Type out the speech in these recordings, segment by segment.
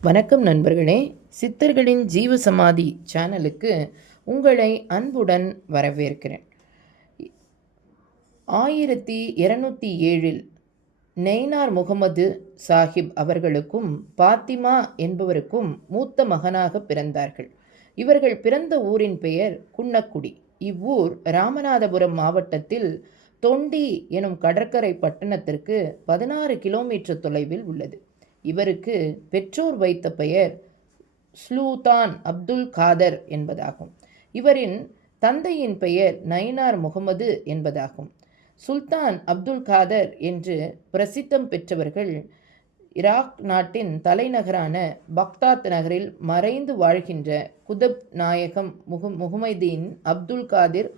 வணக்கம் நண்பர்களே. சித்தர்களின் ஜீவ சமாதி சேனலுக்கு உங்களை அன்புடன் வரவேற்கிறேன். 1207 நெய்னார் முகமது சாஹிப் அவர்களுக்கும் பாத்திமா என்பவருக்கும் மூத்த மகனாக பிறந்தார்கள். இவர்கள் பிறந்த ஊரின் பெயர் குன்னக்குடி. இவ்வூர் ராமநாதபுரம் மாவட்டத்தில் தொண்டி எனும் கடற்கரை பட்டணத்திற்கு 16 கிலோமீட்டர் தொலைவில் உள்ளது. இவருக்கு பெற்றோர் வைத்த பெயர் சுல்தான் அப்துல் காதர் என்பதாகும். இவரின் தந்தையின் பெயர் நயினார் முகமது என்பதாகும். சுல்தான் அப்துல் காதர் என்று பிரசித்தம் பெற்றவர்கள் ஈராக் நாட்டின் தலைநகரான பக்தாத் நகரில் மறைந்து வாழ்கின்ற குதுப் நாயகம் முகமதின் அப்துல் காதிர்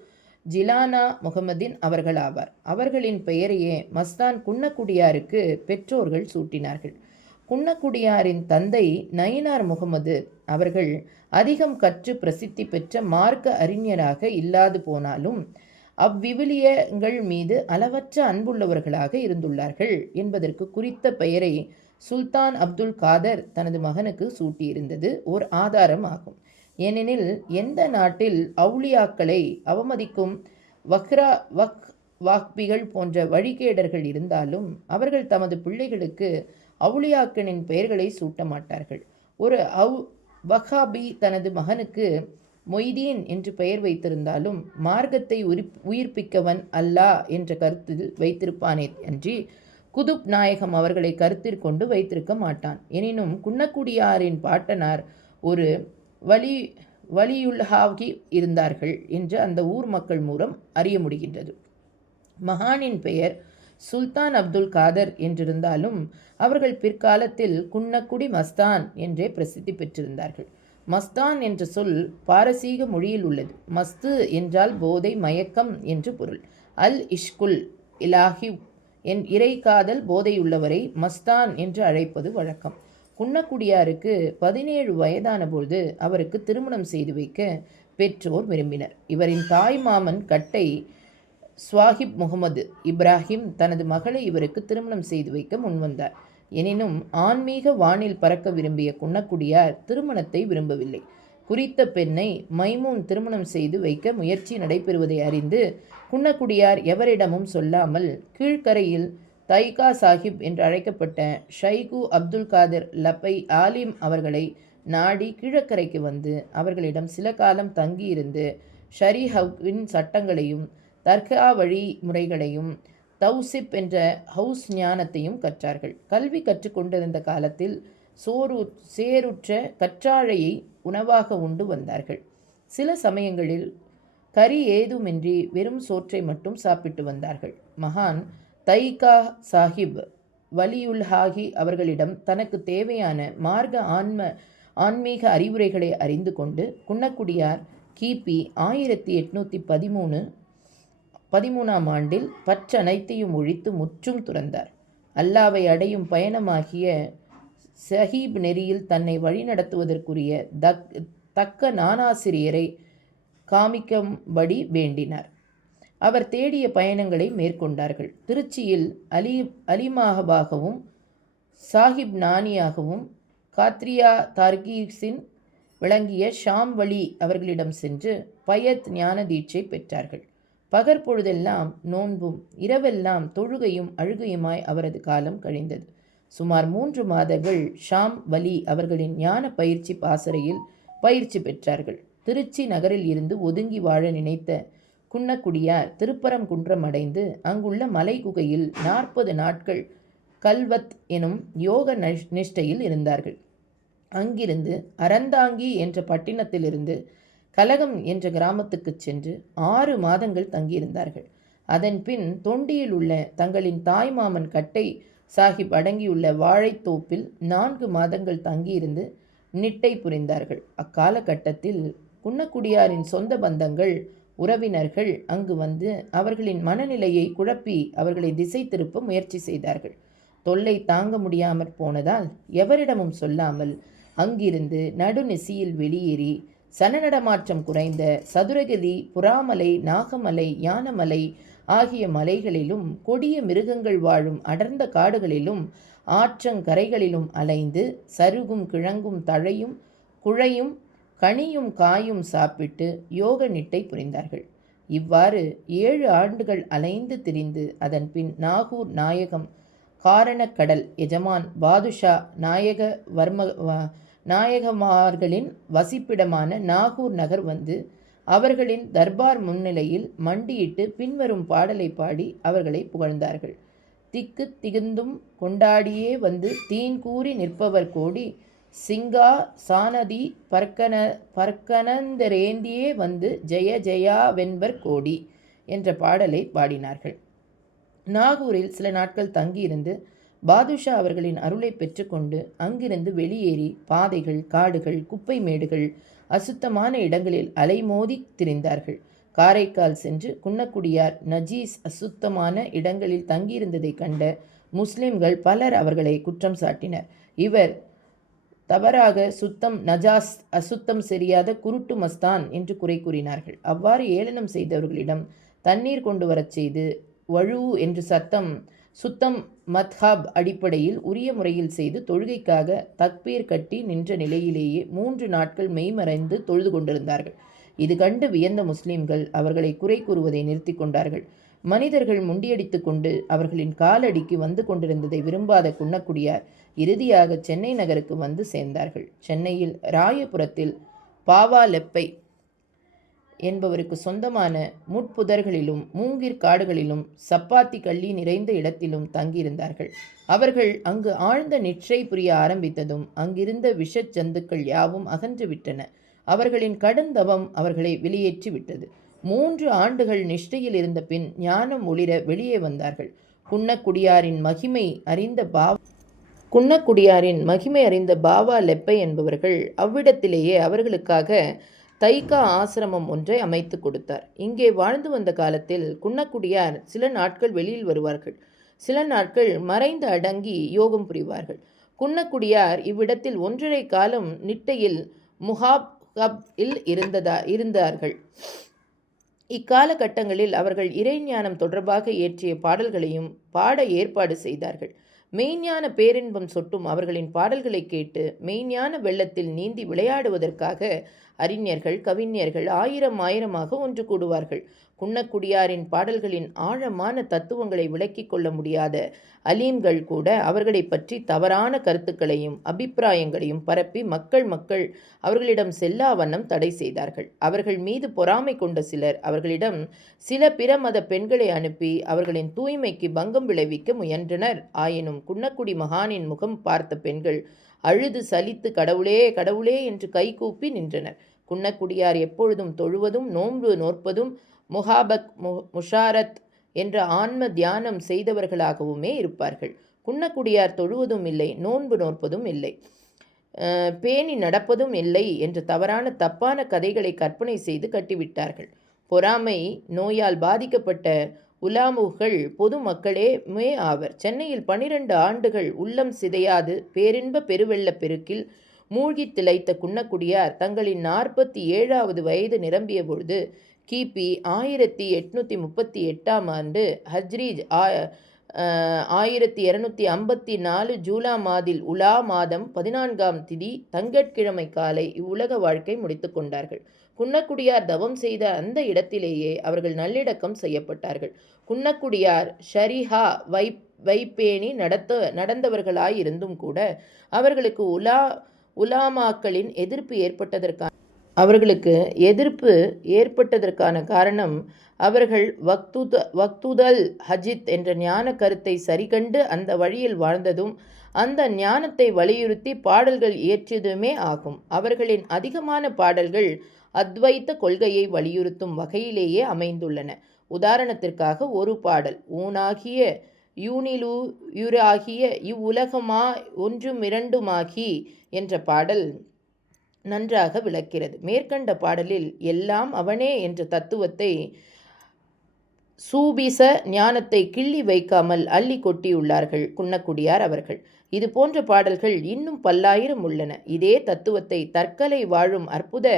ஜிலானா முகமதின் அவர்கள் ஆவார். அவர்களின் பெயரையே மஸ்தான் குன்னக்குடியாருக்கு பெற்றோர்கள் சூட்டினார்கள். குன்னக்குடியாரின் தந்தை நயினார் முகமது அவர்கள் அதிகம் கற்று பிரசித்தி பெற்ற மார்க்க அறிஞராக இல்லாது போனாலும் அவ்விவிலியங்கள் மீது அளவற்ற அன்புள்ளவர்களாக இருந்துள்ளார்கள் என்பதற்கு குறித்த பெயரை சுல்தான் அப்துல் காதர் தனது மகனுக்கு சூட்டியிருந்தது ஓர் ஆதாரம் ஆகும். ஏனெனில் எந்த நாட்டில் அவுலியாக்களை அவமதிக்கும் வாக்பிகள் போன்ற வழிகேடர்கள் இருந்தாலும் அவர்கள் தமது பிள்ளைகளுக்கு அவுலியாக்களின் பெயர்களை சூட்ட மாட்டார்கள். ஒரு வஹாபி தனது மகனுக்கு மொய்தீன் என்று பெயர் வைத்திருந்தாலும் மார்க்கத்தை உயிர்ப்பிக்கவன் அல்லாஹ் என்ற கருத்தில் வைத்திருப்பானே அன்றி குதுப் நாயகம் அவர்களை கருத்தில் கொண்டு வைத்திருக்க மாட்டான். எனினும் குன்னக்குடியாரின் பாட்டனார் ஒரு வலியுல்ஹாகி இருந்தார்கள் என்று அந்த ஊர் மக்கள் மூலம் அறிய முடிகின்றது. மகானின் பெயர் சுல்தான் அப்துல் காதர் என்றிருந்தாலும் அவர்கள் பிற்காலத்தில் குன்னக்குடி மஸ்தான் என்றே பிரசித்தி பெற்றிருந்தார்கள். மஸ்தான் என்ற சொல் பாரசீக மொழியில் உள்ளது. மஸ்து என்றால் போதை, மயக்கம் என்று பொருள். அல் இஷ்குல் இலாஹி என் இறை காதல் போதையுள்ளவரை மஸ்தான் என்று அழைப்பது வழக்கம். குன்னக்குடியாருக்கு 17 வயதான போது அவருக்கு திருமணம் செய்து வைக்க பெற்றோர் விரும்பினர். இவரின் தாய் மாமன் கட்டை ஸ்வாஹிப் முகமது இப்ராஹிம் தனது மகளை இவருக்கு திருமணம் செய்து வைக்க முன்வந்தார். எனினும் ஆன்மீக வானில் பறக்க விரும்பிய குன்னக்குடியார் திருமணத்தை விரும்பவில்லை. குறித்த பெண்ணை மைமூன் திருமணம் செய்து வைக்க முயற்சி நடைபெறுவதை அறிந்து குன்னக்குடியார் எவரிடமும் சொல்லாமல் கீழ்கரையில் தைகா சாஹிப் என்று அழைக்கப்பட்ட ஷைகு அப்துல் காதிர் லப்பை ஆலிம் அவர்களை நாடி கிழக்கரைக்கு வந்து அவர்களிடம் சில காலம் தங்கியிருந்து ஷரீஹவின் சட்டங்களையும் தர்கா வழிமுறைகளையும் தௌசிப் என்ற ஹவுஸ் ஞானத்தையும் கற்றார்கள். கல்வி கற்றுக்கொண்டிருந்த காலத்தில் சேருற்ற கற்றாழையை உணவாக உண்டு வந்தார்கள். சில சமயங்களில் கறி ஏதுமின்றி வெறும் சோற்றை மட்டும் சாப்பிட்டு வந்தார்கள். மகான் தைகா சாஹிப் வலியுல்ஹாகி அவர்களிடம் தனக்கு தேவையான மார்க்க ஆன்மீக அறிவுரைகளை அறிந்து கொண்டு குன்னக்குடியார் கிபி 1813ஆம் ஆண்டில் பற்றனைத்தையும் ஒழித்து முற்றும் துறந்தார். அல்லாவை அடையும் பயணமாகிய சஹீப் நெறியில் தன்னை வழிநடத்துவதற்குரிய தக்க நானாசிரியரை காமிக்கும்படி வேண்டினார். அவர் தேடிய பயணங்களை மேற்கொண்டார்கள். திருச்சியில் அலிமாகபாகவும் சாஹிப் நானியாகவும் காத்ரியா தார்கீஸின் விளங்கிய ஷாம் வழி அவர்களிடம் சென்று பயத் ஞான தீட்சை பெற்றார்கள். பகற்பொழுதெல்லாம் நோன்பும் இரவெல்லாம் தொழுகையும் அழுகையுமாய் அவரது காலம் கழிந்தது. சுமார் 3 மாதங்கள் ஷாம் வலி அவர்களின் ஞான பயிற்சி பாசறையில் பயிற்சி பெற்றார்கள். திருச்சி நகரில் இருந்து ஒதுங்கி வாழ நினைத்த குன்னக்குடியார் திருப்பரங்குன்றம் அடைந்து அங்குள்ள மலை குகையில் 40 நாட்கள் கல்வத் எனும் யோக நிஷ்டையில் இருந்தார்கள். அங்கிருந்து அறந்தாங்கி என்ற பட்டினத்திலிருந்து கலகம் என்ற கிராமத்துக்கு சென்று 6 மாதங்கள் தங்கியிருந்தார்கள். அதன் பின் தொண்டியில் உள்ள தங்களின் தாய் மாமன் கட்டை சாஹிப் அடங்கியுள்ள வாழைத்தோப்பில் 4 மாதங்கள் தங்கியிருந்து நிட்டை புரிந்தார்கள். அக்காலகட்டத்தில் குன்னக்குடியாரின் சொந்த பந்தங்கள் உறவினர்கள் அங்கு வந்து அவர்களின் மனநிலையை குழப்பி அவர்களை திசை திருப்ப முயற்சி செய்தார்கள். தொல்லை தாங்க முடியாமற் போனதால் எவரிடமும் சொல்லாமல் அங்கிருந்து நடுநிசியில் வெளியேறி சனநடமாற்றம் குறைந்த சதுரகிரி, புறாமலை, நாகமலை, யானமலை ஆகிய மலைகளிலும் கொடிய மிருகங்கள் வாழும் அடர்ந்த காடுகளிலும் ஆற்றங்கரைகளிலும் அலைந்து சருகும் கிழங்கும் தழையும் குழையும் கனியும் காயும் சாப்பிட்டு யோக நிட்டை புரிந்தார்கள். இவ்வாறு 7 ஆண்டுகள் அலைந்து திரிந்து அதன் பின் நாகூர் நாயகம் காரணக்கடல் எஜமான் பாதுஷா நாயகமார்களின் வசிப்பிடமான நாகூர் நகர் வந்து அவர்களின் தர்பார் முன்னிலையில் மண்டியிட்டு பின்வரும் பாடலை பாடி அவர்களை புகழ்ந்தார்கள். திக்கு திகுந்தும் கொண்டாடியே வந்து தீன் கூறி நிற்பவர் கோடி சிங்கா சானதி பர்க்கனந்தரேந்தியே வந்து ஜெய ஜெயா வென்பர் கோடி என்ற பாடலை பாடினார்கள். நாகூரில் சில நாட்கள் தங்கியிருந்து பாதுஷா அவர்களின் அருளை பெற்றுக்கொண்டு அங்கிருந்து வெளியேறி பாதைகள், காடுகள், குப்பை மேடுகள், அசுத்தமான இடங்களில் அலைமோதி திரிந்தார்கள். காரைக்கால் சென்று குன்னக்குடியார் நஜீஸ் அசுத்தமான இடங்களில் தங்கியிருந்ததை கண்ட முஸ்லிம்கள் பலர் அவர்களை குற்றம் சாட்டினர். இவர் தவறாக சுத்தம் நஜாஸ் அசுத்தம் சரியாத குருட்டு மஸ்தான் என்று குறை கூறினார்கள். அவ்வாறு ஏளனம் செய்தவர்களிடம் தண்ணீர் கொண்டு வரச் செய்து வழு என்று சுத்தம் மத்ஹப் அடிப்படையில் உரிய முறையில் செய்து தொழுகைக்காக தக்பீர் கட்டி நின்ற நிலையிலேயே 3 நாட்கள் மெய்மறைந்து தொழுது கொண்டிருந்தார்கள். இது கண்டு வியந்த முஸ்லிம்கள் அவர்களை குறை கூறுவதை நிறுத்தி கொண்டார்கள். மனிதர்கள் முண்டியடித்து கொண்டு அவர்களின் காலடிக்கு வந்து கொண்டிருந்ததை விரும்பாத குன்னக்குடியார் இறுதியாக சென்னை நகருக்கு வந்து சேர்ந்தார்கள். சென்னையில் ராயபுரத்தில் பாவாலெப்பை என்பவருக்கு சொந்தமான முட்புதர்களிலும் மூங்கிற் காடுகளிலும் சப்பாத்தி கள்ளி நிறைந்த இடத்திலும் தங்கியிருந்தார்கள். அவர்கள் அங்கு ஆழ்ந்த நிற்றை புரிய ஆரம்பித்ததும் அங்கிருந்த விஷச் ஜந்துக்கள் யாவும் அகன்று விட்டன. அவர்களின் கடுந்தவம் அவர்களை வெளியேற்றி விட்டது. 3 ஆண்டுகள் நிஷ்டையில் இருந்த பின் ஞானம் ஒளிர வெளியே வந்தார்கள். குன்னக்குடியாரின் மகிமை அறிந்த பாவா லெப்பை என்பவர்கள் அவ்விடத்திலேயே அவர்களுக்காக தைக்கா ஆசிரமம் ஒன்றை அமைத்து கொடுத்தார். இங்கே வாழ்ந்து வந்த காலத்தில் குன்னக்குடியார் சில நாட்கள் வெளியில் வருவார்கள். சில நாட்கள் மறைந்து அடங்கி யோகம் புரிவார்கள். குன்னக்குடியார் இவ்விடத்தில் 1.5 காலம் நிட்டையில் முஹாப்-இல் இருந்தார்கள். இக்காலகட்டங்களில் அவர்கள் இறைஞானம் தொடர்பாக இயற்றிய பாடல்களையும் பாட ஏற்பாடு செய்தார்கள். மெய்ஞான பேரின்பம் சொட்டும் அவர்களின் பாடல்களை கேட்டு மெய்ஞான வெள்ளத்தில் நீந்தி விளையாடுவதற்காக அறிஞர்கள், கவிஞர்கள் ஆயிரமாக ஒன்று கூடுவார்கள். குன்னக்குடியாரின் பாடல்களின் ஆழமான தத்துவங்களை விளக்கிக் கொள்ள முடியாத அலீம்கள் கூட அவர்களை பற்றி தவறான கருத்துக்களையும் அபிப்பிராயங்களையும் பரப்பி மக்கள் அவர்களிடம் செல்லா வண்ணம் தடை செய்தார்கள். அவர்கள் மீது பொறாமை கொண்ட சிலர் அவர்களிடம் சில பிற மத பெண்களை அனுப்பி அவர்களின் தூய்மைக்கு பங்கம் விளைவிக்க முயன்றனர். ஆயினும் குன்னக்குடி மகானின் முகம் பார்த்த பெண்கள் அழுது சலித்து கடவுளே கடவுளே என்று கைகூப்பி நின்றனர். குன்னக்குடியார் எப்பொழுதும் தொழுவதும் நோன்பு நோற்பதும் முஷாரத் என்ற ஆன்ம தியானம் செய்தவர்களாகவுமே இருப்பார்கள். குன்னக்குடியார் தொழுவதும் இல்லை, நோன்பு நோற்பதும் இல்லை, பேணி நடப்பதும் இல்லை என்ற தப்பான கதைகளை கற்பனை செய்து கட்டிவிட்டார்கள். பொறாமை நோயால் பாதிக்கப்பட்ட உலாமுகள் பொது மக்களே ஆவர். சென்னையில் 12 ஆண்டுகள் உள்ளம் சிதையாது பேரின்ப பெருவெள்ள பெருக்கில் மூழ்கி திளைத்த குன்னக்குடியார் தங்களின் 47வது வயது நிரம்பிய பொழுது கிபி 1838ஆம் ஆண்டு ஹஜ்ரீஜ் 1254 ஜூலா மாதில் உலா மாதம் 14ஆம் திதி தங்கட்கிழமை காலை இவ்வுலக வாழ்க்கை முடித்து கொண்டார்கள். குன்னக்குடியார் தவம் செய்த அந்த இடத்திலேயே அவர்கள் நல்லிடக்கம் செய்யப்பட்டார்கள். குன்னக்குடியார் ஷரிஹா வைப்பேணி நடந்தவர்களாயிருந்தும் கூட அவர்களுக்கு உலாமாக்களின் எதிர்ப்பு ஏற்பட்டதற்கான காரணம் அவர்கள் வக்துதல் ஹஜித் என்ற ஞான கருத்தை சரிகண்டு அந்த வழியில் வாழ்ந்ததும் அந்த ஞானத்தை வலியுறுத்தி பாடல்கள் இயற்றியதுமே ஆகும். அவர்களின் அதிகமான பாடல்கள் அத்வைத்த கொள்கையை வலியுறுத்தும் வகையிலேயே அமைந்துள்ளன. உதாரணத்திற்காக ஒரு பாடல் ஊனாகிய யூனிலுயிராகிய இவ்வுலகமா ஒன்றுமிரண்டுமாகி என்ற பாடல் நன்றாக விளக்கிறது. மேற்கண்ட பாடலில் எல்லாம் அவனே என்ற தத்துவத்தை சூபிச ஞானத்தை கிள்ளி வைக்காமல் அள்ளி கொட்டியுள்ளார்கள் குன்னக்குடியார் அவர்கள். இது போன்ற பாடல்கள் இன்னும் பல்லாயிரம் உள்ளன. இதே தத்துவத்தை தற்கலை வாழும் அற்புத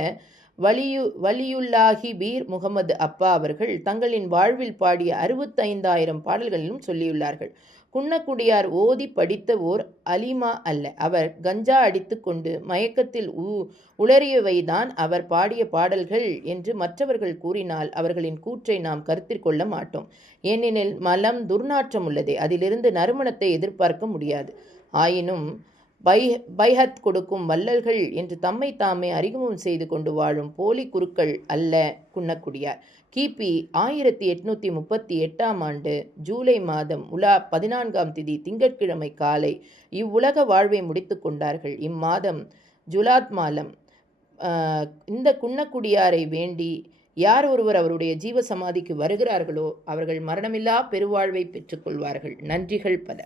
வலியுல்லாஹி பீர் முகமது அப்பா அவர்கள் தங்களின் வாழ்வில் பாடிய 65,000 பாடல்களிலும் சொல்லியுள்ளார்கள். குன்னக்குடியார் ஓதி படித்த ஓர் அலிமா அல்ல. அவர் கஞ்சா அடித்து கொண்டு மயக்கத்தில் உளறியவைதான் அவர் பாடிய பாடல்கள் என்று மற்றவர்கள் கூறினால் அவர்களின் கூற்றை நாம் கருத்தில் கொள்ள மாட்டோம். ஏனெனில் மலம் துர்நாற்றம் உள்ளதே, அதிலிருந்து நறுமணத்தை எதிர்பார்க்க முடியாது. ஆயினும் பைஹத் கொடுக்கும் வள்ளல்கள் என்று தம்மை தாமே அறிமுகம் செய்து கொண்டு வாழும் போலி குருக்கள் அல்ல குன்னக்குடியார். கிபி 1838ஆம் ஆண்டு ஜூலை மாதம் 14ஆம் தேதி திங்கட்கிழமை காலை இவ்வுலக வாழ்வை முடித்து கொண்டார்கள். இம்மாதம் ஜுலாத் மாதம் இந்த குன்னக்குடியாரை வேண்டி யார் ஒருவர் அவருடைய ஜீவ சமாதிக்கு வருகிறார்களோ அவர்கள் மரணமில்லா பெருவாழ்வை பெற்றுக்கொள்வார்கள். நன்றிகள் பல.